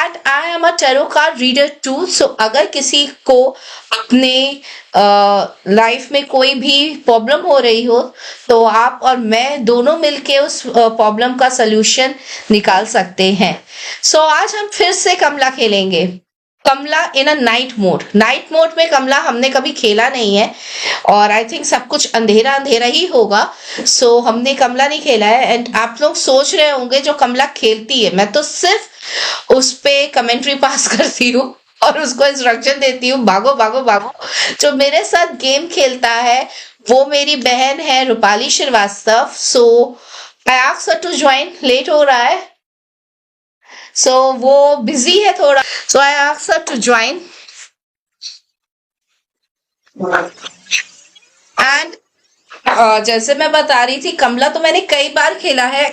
And I am a tarot card reader too. So अगर किसी को अपने लाइफ में कोई भी प्रॉब्लम हो रही हो तो आप और मैं दोनों मिलके उस प्रॉब्लम का सलूशन निकाल सकते हैं। सो आज हम फिर से कमला खेलेंगे। Kamla in a night mode. Night mode में कमला हमने कभी खेला नहीं है और आई थिंक सब कुछ अंधेरा अंधेरा ही होगा। सो हमने कमला नहीं खेला है एंड आप लोग सोच रहे होंगे जो कमला खेलती है, मैं तो सिर्फ उस पे कमेंट्री पास करती हूँ और उसको इंस्ट्रक्शन देती हूँ भागो भागो भागो। जो मेरे साथ गेम खेलता है वो मेरी बहन है Rupali Shrivastava. So I ask her to join. Late हो रहा है सो वो बिजी है थोड़ा। So I ask her to join and जैसे मैं बता रही थी कमला तो मैंने कई बार खेला है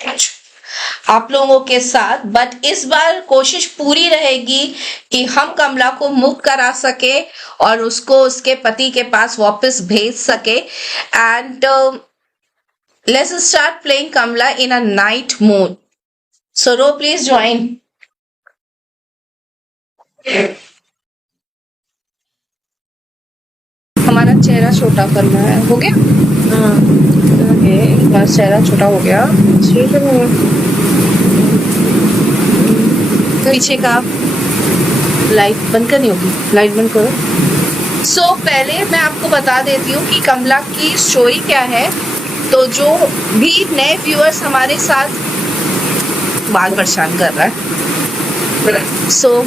आप लोगों के साथ, बट इस बार कोशिश पूरी रहेगी कि हम कमला को मुक्त करा सके और उसको उसके पति के पास वापस भेज सके। And let's start playing Kamla in a night mode. So row please join. हमारा चेहरा छोटा करना है, हो गया? ओके, बस चेहरा छोटा हो गया। ठीक है, पीछे का लाइट बंद करनी होगी, लाइट बंद करो। सो पहले मैं आपको बता देती हूँ कि कमला की स्टोरी क्या है। तो जो भी नए व्यूअर्स हमारे साथ बाल परेशान कर रहा है, सो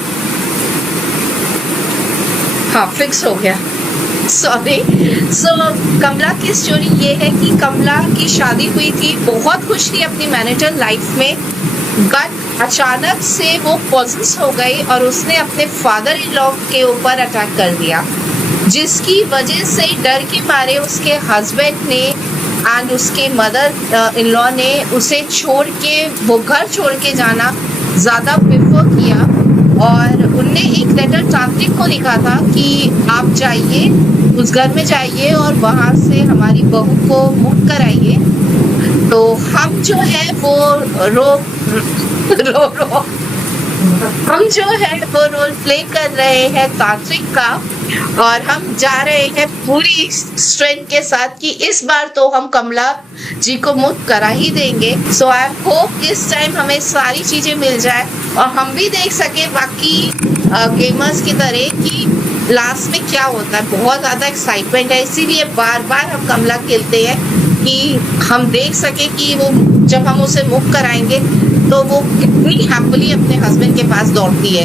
हाँ फिक्स हो गया, सॉरी। सो कमला की स्टोरी ये है कि कमला की शादी हुई थी, बहुत खुश थी अपनी मैरिटल लाइफ में, बट अचानक से वो पॉजेस हो गई और उसने अपने फादर इन लॉ के ऊपर अटैक कर दिया, जिसकी वजह से डर के मारे उसके हस्बैंड ने एंड उसके मदर इन लॉ ने उसे छोड़ के, वो घर छोड़ के जाना ज़्यादा प्रेफर किया। और उनने एक लेटर तांत्रिक को लिखा था कि आप जाइए उस घर में जाइए और वहाँ से हमारी बहू को मुक्त कराइए। तो हम जो है वो हम जो है वो रोल प्ले कर रहे हैं तांत्रिक का और हम जा रहे हैं पूरी स्ट्रेंथ के साथ कि इस बार तो हम कमला जी को मुक्त करा ही देंगे। सो आई होप इस टाइम हमें सारी चीजें मिल जाए और हम भी देख सके बाकी गेमर्स की तरह कि लास्ट में क्या होता है। बहुत ज्यादा एक्साइटमेंट है, इसीलिए बार बार हम कमला खेलते हैं कि हम देख सके कि वो जब हम उसे मुक्त कराएंगे तो वो कितनी हैप्पीली अपने हस्बैंड के पास दौड़ती है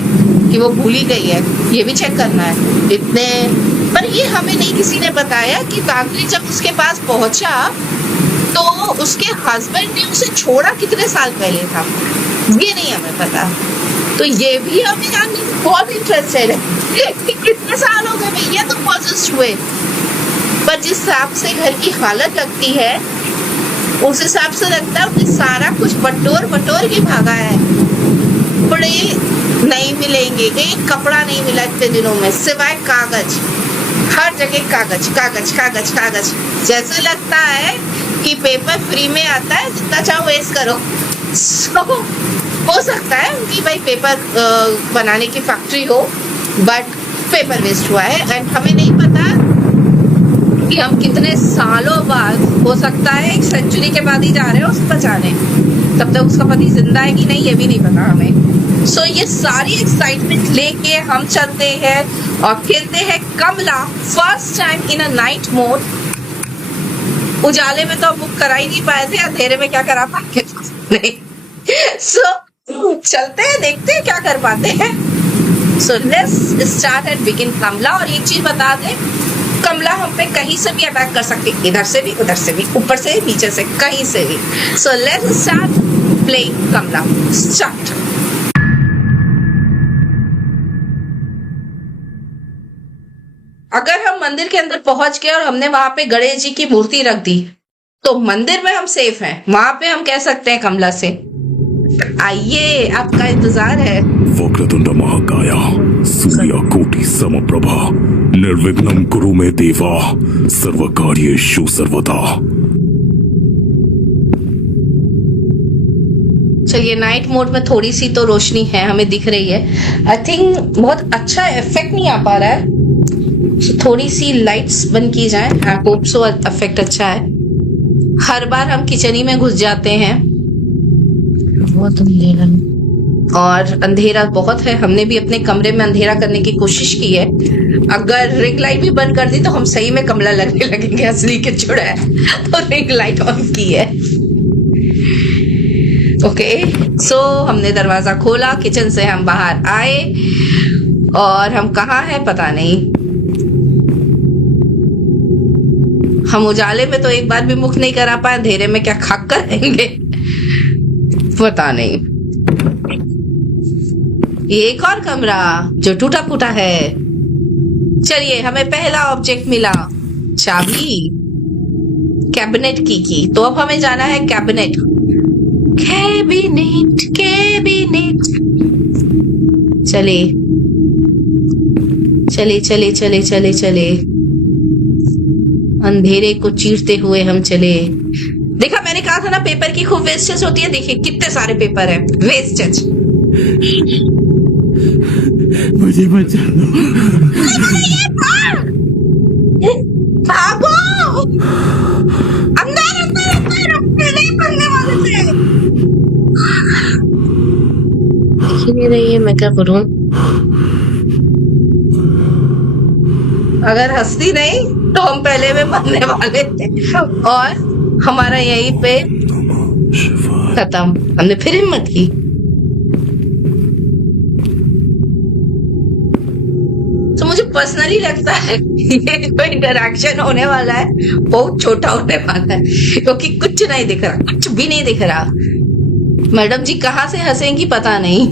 कि वो भूल ही गई है। ये भी चेक करना है इतने, पर ये हमें नहीं किसी ने बताया कि तांत्रिक जब उसके पास पहुंचा तो उसके हस्बैंड ने उसे छोड़ा कितने साल पहले था, ये नहीं हमें पता। तो ये भी हमें जानने बहुत इंटरेस्टेड है कि कितने साल हो गए भैया तो पॉजेस्ड हुए। पर जिस हिसाब से घर की हालत लगती है उस हिसाब से लगता है कि सारा कुछ बटोर बटोर के भागा है। कपड़े नहीं मिलेंगे, एक कपड़ा नहीं मिला इतने दिनों में सिवाय कागज, हर जगह कागज कागज कागज कागज। जैसे लगता है कि पेपर फ्री में आता है, जितना चाहो वेस्ट करो। हो सकता है कि भाई पेपर बनाने की फैक्ट्री हो बट पेपर वेस्ट हुआ है एंड हमें नहीं पता कि हम कितने सालों बाद, हो सकता है 1 सेंचुरी के बाद ही जा रहे हैं उसको बचाने, तब तक उसका पति जिंदा है कि नहीं ये भी नहीं पता हमें। सो ये सारी एक्साइटमेंट लेके हम चलते हैं और खेलते हैं Kamla first time in a night mode. उजाले में तो हम बुक करा ही नहीं पाए थे, अंधेरे में क्या करा पाएंगे नहीं। सो चलते हैं, देखते हैं क्या कर पाते हैं। So let's start and begin Kamla. और एक चीज बता दें, कमला हम पे कहीं से भी अटैक कर सकती है, इधर से भी, उधर से भी, ऊपर से, नीचे से, कहीं से भी। So let's start playing Kamla. Start. अगर हम मंदिर के अंदर पहुंच गए और हमने वहां पे गणेश जी की मूर्ति रख दी तो मंदिर में हम सेफ हैं, वहां पे हम कह सकते हैं कमला से आइए आपका इंतजार है। वक्रतुंड महाकाया सूर्यकोटि समप्रभा निर्विघ्नं कुरु मे देवा सर्वकार्येषु सर्वदा। चलिए नाइट मोड में थोड़ी सी तो रोशनी है, हमें दिख रही है। आई थिंक बहुत अच्छा इफेक्ट नहीं आ पा रहा है, so, थोड़ी सी लाइट्स बंद की जाए। आई होप सो इफेक्ट अच्छा है। हर बार हम किचन ही में घुस जाते हैं बहुत अंधेरा है। और अंधेरा बहुत है। हमने भी अपने कमरे में अंधेरा करने की कोशिश की है। अगर रिंग लाइट भी बंद कर दी तो हम सही में कमला लगने लगेंगे, असली के चुड़ा है तो रिंग लाइट ऑन की है। ओके सो हमने दरवाजा खोला, किचन से हम बाहर आए और हम कहाँ हैं पता नहीं। हम उजाले में तो एक बार भी मुख नहीं करा पाए, अंधेरे में क्या खाक करेंगे पता नहीं। ये एक और कमरा जो टूटा फूटा है। चलिए हमें पहला ऑब्जेक्ट मिला, चाबी कैबिनेट की। तो अब हमें जाना है कैबिनेट। कैबिनेट कैबिनेट चले चले चले चले चले चले अंधेरे को चीरते हुए हम चले। देखा मैंने कहा था ना पेपर की खूब वेस्टेज होती है। देखिए कितने सारे पेपर है वेस्टेज। मुझे बचा लो। भागो अंदर अंदर अंदर, नहीं पढ़ने वाले थे। दिख ही नहीं रही है, मैं क्या करूं? अगर हंसती नहीं तो हम पहले में मरने वाले थे और हमारा यहीं पे खत्म। हमने फिर हिम्मत की। तो मुझे पर्सनली लगता है ये जो इंटरैक्शन होने वाला है बहुत छोटा होने वाला है, क्योंकि कुछ नहीं दिख रहा, कुछ भी नहीं दिख रहा। मैडम जी कहाँ से हंसेंगी पता नहीं।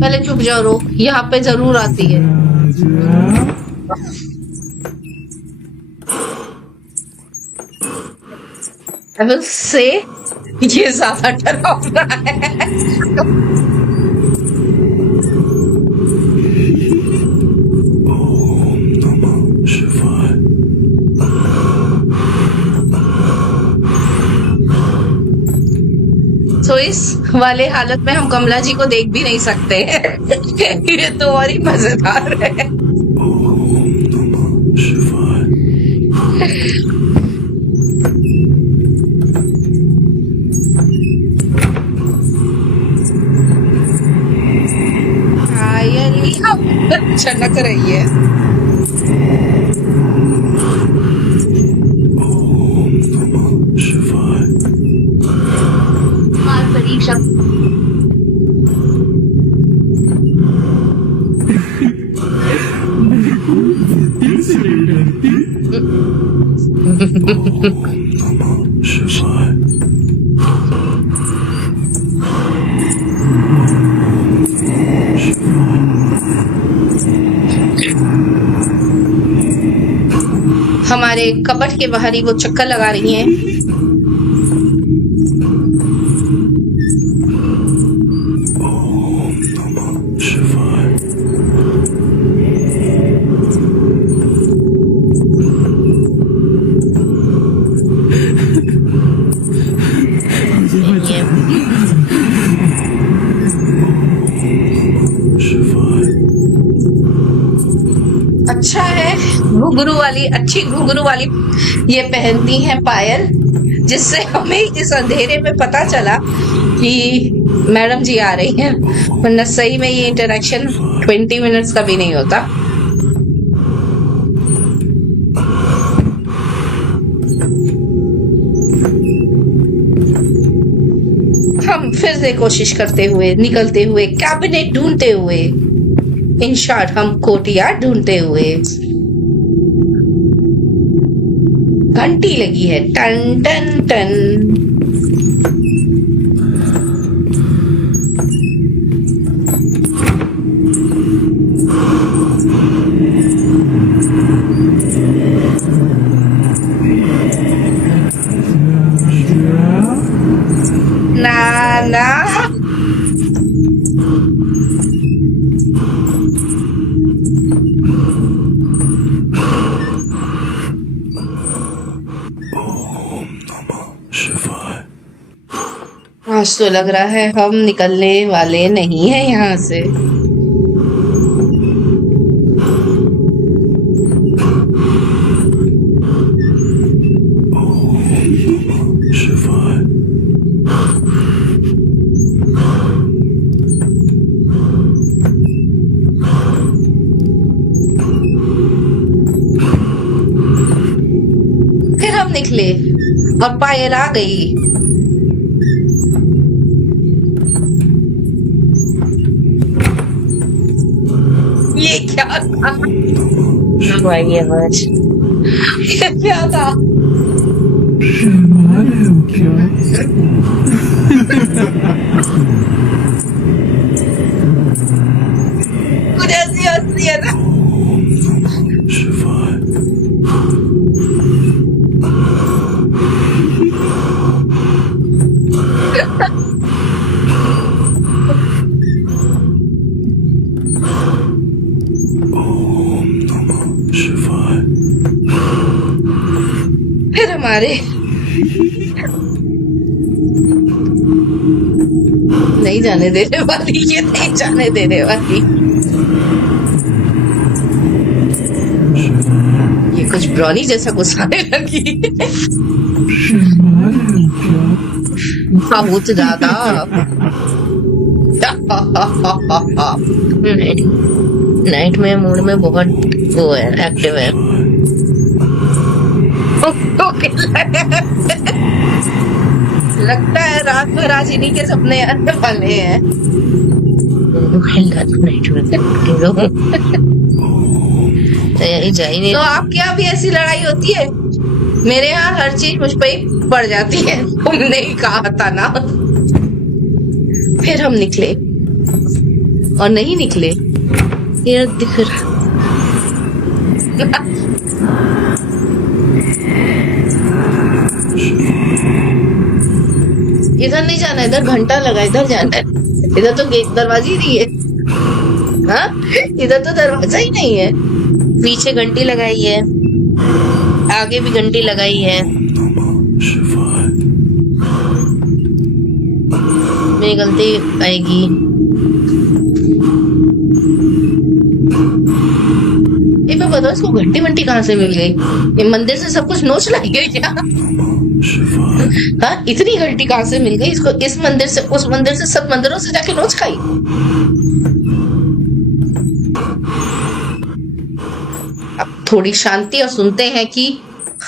पहले चुप जाओ, रो यहाँ पे जरूर आती है। I will say ये ज्यादा डरावना है। तो इस वाले हालत में हम कमला जी को देख भी नहीं सकते हैं। ये तो और ही मजेदार है। चनक रही है। परीक्षा हमारे कपट के बाहर ही वो चक्कर लगा रही हैं। अच्छा है घुंघरू वाली, अच्छी घुंघरू वाली ये पहनती हैं पायल, जिससे हमें इस अंधेरे में पता चला कि मैडम जी आ रही हैं, वरना सही में ये इंटरेक्शन 20 मिनट्स का भी नहीं होता। हम फिर से कोशिश करते हुए, निकलते हुए, कैबिनेट ढूंढते हुए, इन शॉर्ट हम कोटियार ढूंढते हुए। घंटी लगी है, टन टन टन। आज तो लग रहा है हम निकलने वाले नहीं हैं यहाँ से। फिर हम निकले और पायल आ गई। ये क्या था? वही आवाज। ये क्या था? शर्मा रहे हो क्या? कुछ ऐसी हंसी है ना। फिर हमारे नहीं जाने देने वाली, ये नहीं जाने देने वाली। ये कुछ ब्राउनी जैसा गुस्साने लगी। शर्मा रहे हो क्या? बहुत ज्यादा। नाइट में मूड में बहुत वो है, एक्टिव है। लगता है रात भर आज इन्हीं के सपने आने वाले हैं। नाइट में तो यही जा ही नहीं। तो आपके यहाँ भी ऐसी लड़ाई होती है? मेरे यहाँ हर चीज मुझ पे ही पड़ जाती है। तुमने ही कहा था ना। फिर हम निकले और नहीं निकले। यार दिख रहा इधर नहीं जाना, इधर घंटा लगा, इधर जाना है। इधर तो गेट दरवाजा ही नहीं है। हाँ, इधर तो दरवाजा ही नहीं है। पीछे घंटी लगाई है, आगे भी घंटी लगाई है। मेरी गलती आएगी। ये मैं बताओ, इसको घंटी वंटी कहाँ से मिल गई? ये मंदिर से सब कुछ नोच लाई गई क्या? हाँ, इतनी घंटी कहाँ से मिल गई इसको? इस मंदिर से उस मंदिर से सब मंदिरों से जाके नोच खाई। अब थोड़ी शांति और सुनते हैं कि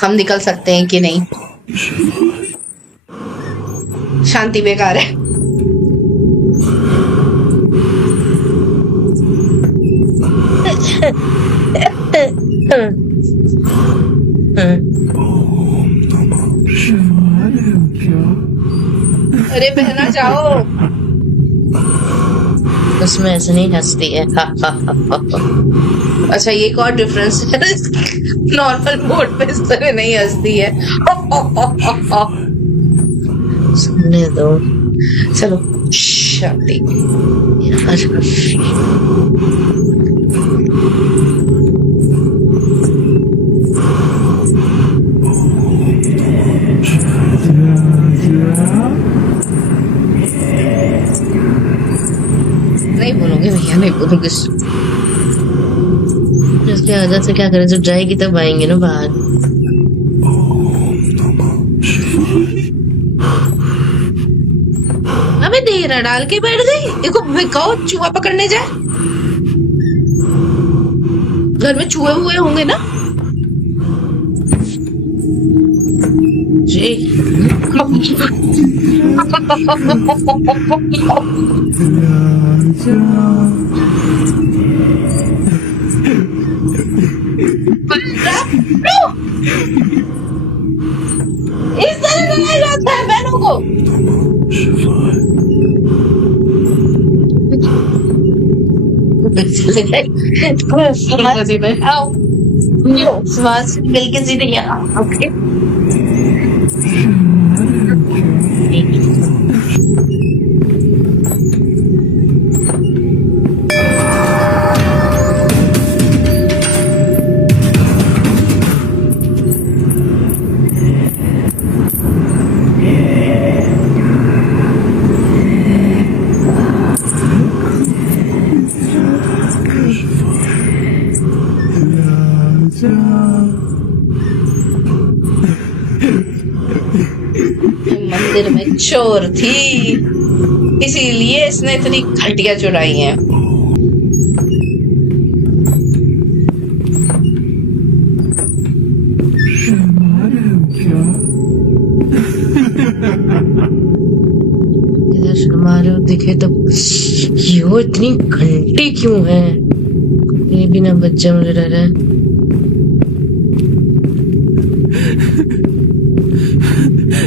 हम निकल सकते हैं कि नहीं। शांति बेकार है। शर्मा रहे हो क्या? अरे बहना जाओ। उसमें ऐसे नहीं हंसती है। अच्छा, ये एक और डिफरेंस है। नॉर्मल मोड पे इस तरह नहीं हंसती है। सुनने दो। चलो शांति। नहीं बोलूंगी भैया, नहीं बोलूंगी। इसकी आदत से क्या करें, जब जाएगी तब आएंगे ना बाहर। अबे देहरा डाल के बैठ गई। देखो कहो चूहा पकड़ने जाए। घर में चूहे हुए होंगे ना जी। इस तरह बनाया जाता है बहनों को। आओ, श्वास मिल के सीधे यहाँ। ओके मंदिर में चोर थी, इसीलिए इसने इतनी घटिया चुराई है। शर्मा रहे हो क्या? इधर शर्मा रहे हो दिखे तो यो इतनी घंटी क्यों है? ये भी ना बच्चा मुझे डर है।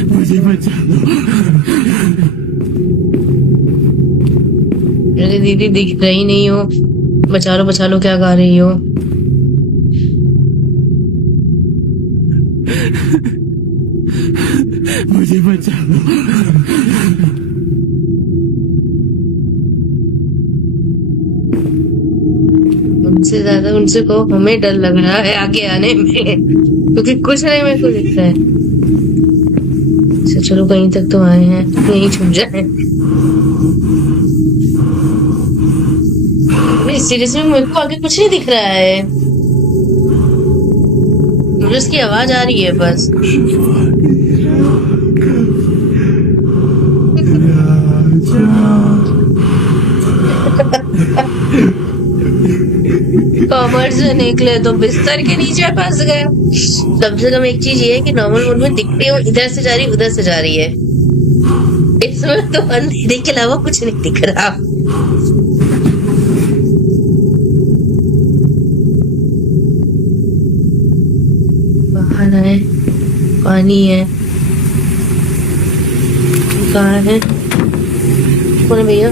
मुझे बचा लो। मेरी दीदी दिख रही नहीं हो, बचा लो क्या गा रही हो? मुझे बचा लो। उनसे ज्यादा उनसे को हमें डर लग रहा है आगे आने में, क्योंकि कुछ नहीं मेरे को दिख रहा है। चलो कहीं तक तो आए हैं, कहीं छुप जाए। सीरियसली मेरे को आगे कुछ नहीं दिख रहा है, मुझे उसकी आवाज आ रही है बस। कमर से निकले तो बिस्तर के नीचे फंस गए। कम से कम एक चीज ये है कि नॉर्मल मोड में दिखती है इधर से जा रही उधर से जा रही है, इसमें तो अंधेरे के अलावा कुछ नहीं दिख रहा। बाहर है, पानी है, कहाँ है? कौन है भैया?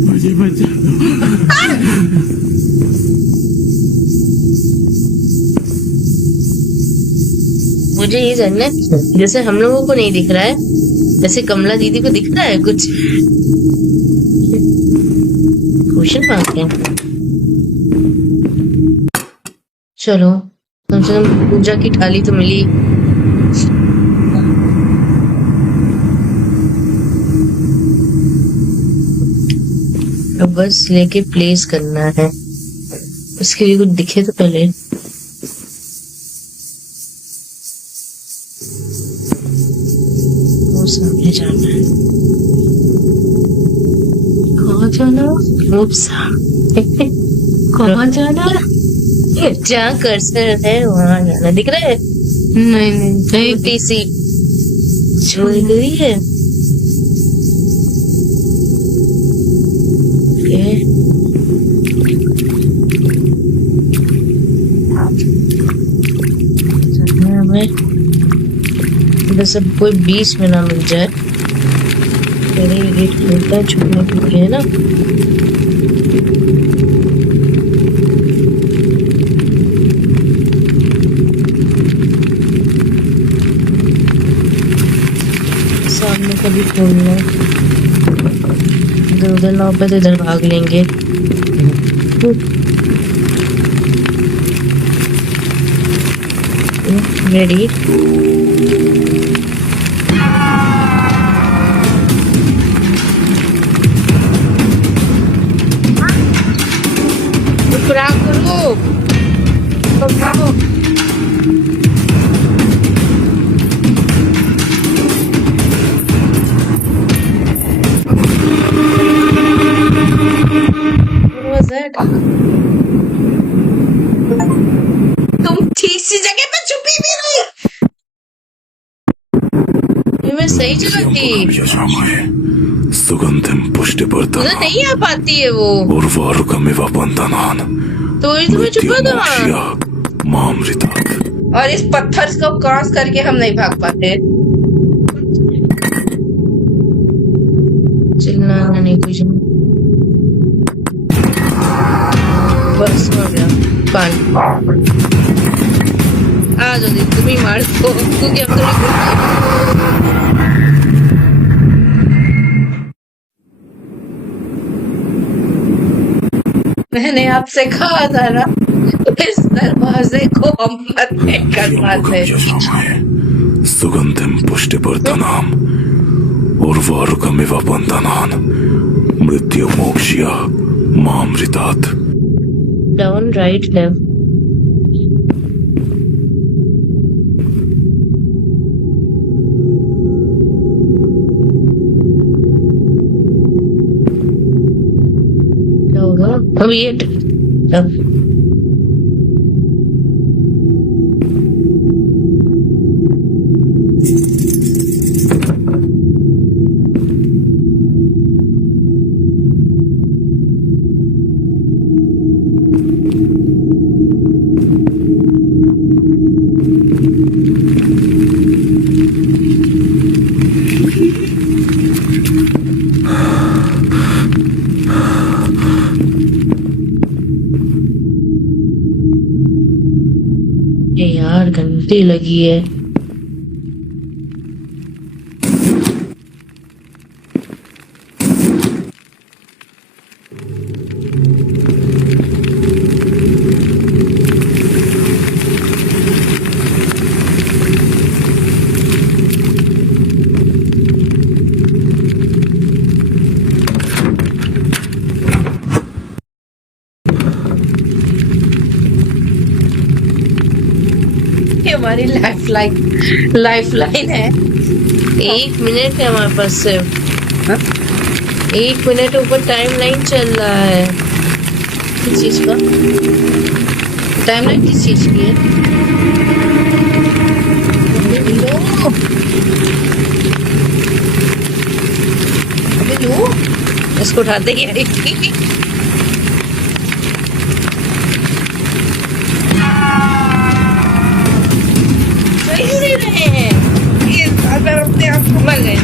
मुझे बचा लो। मुझे ये जानना है, जैसे हम लोगों को नहीं दिख रहा है, जैसे कमला दीदी को दिख रहा है कुछ? क्वेश्चन मार्क है। चलो कम से कम पूजा की थाली तो मिली। अब बस लेके प्लेस करना है, उसके लिए कुछ दिखे तो पहले। वो सामने जाना है। कहाँ जाना? वो सामने। कहाँ जाना? जहाँ कर्सर है वहाँ जाना। दिख रहा है? नहीं छोटी सी छोड़ गई है। बस अब कोई बीच में ना मिल जाए। पहले ये गेट खुलता है छुपने के लिए, है ना? सामने कभी खोलना, इधर उधर ना पे तो इधर भाग लेंगे। रेडी? तुम ठीक सी जगह पे छुपी भी रही। ये मैं सही जगह थी, सुगंधम पुष्टिवर्धन उधर नहीं आ पाती है वो। उर्वारुकमिव बंधनान तो वही तो मैं छुपा था वहाँ। मामृता। और इस पत्थर को क्रॉस करके हम नहीं भाग पाते। चिल्लाना नहीं कुछ नहीं। बस हो गया पान। आ जाओ दीदी, तुम ही मार दो क्योंकि अब थोड़ी मैंने आपसे कहा था ना, इस दरवाजे को हम मत कर पाते। सुगंधिम पुष्टिवर्धनाम उर्वारुकमिव बंधनान मृत्यु मोक्ष्य मामृतात्. Down, right, left. क्या होगा अब ये अब ये यार घंटी लगी है. ये हमारी लाइफ लाइन है. 1 मिनट है हमारे पास सिर्फ. हाँ? 1 मिनट ऊपर टाइम लाइन चल रहा है. किस चीज का टाइमलाइन, किस चीज की है? अबे लो, इसको उठाते क्या है? सही दे रहे हैं. ये अगर अपने आप को मर गए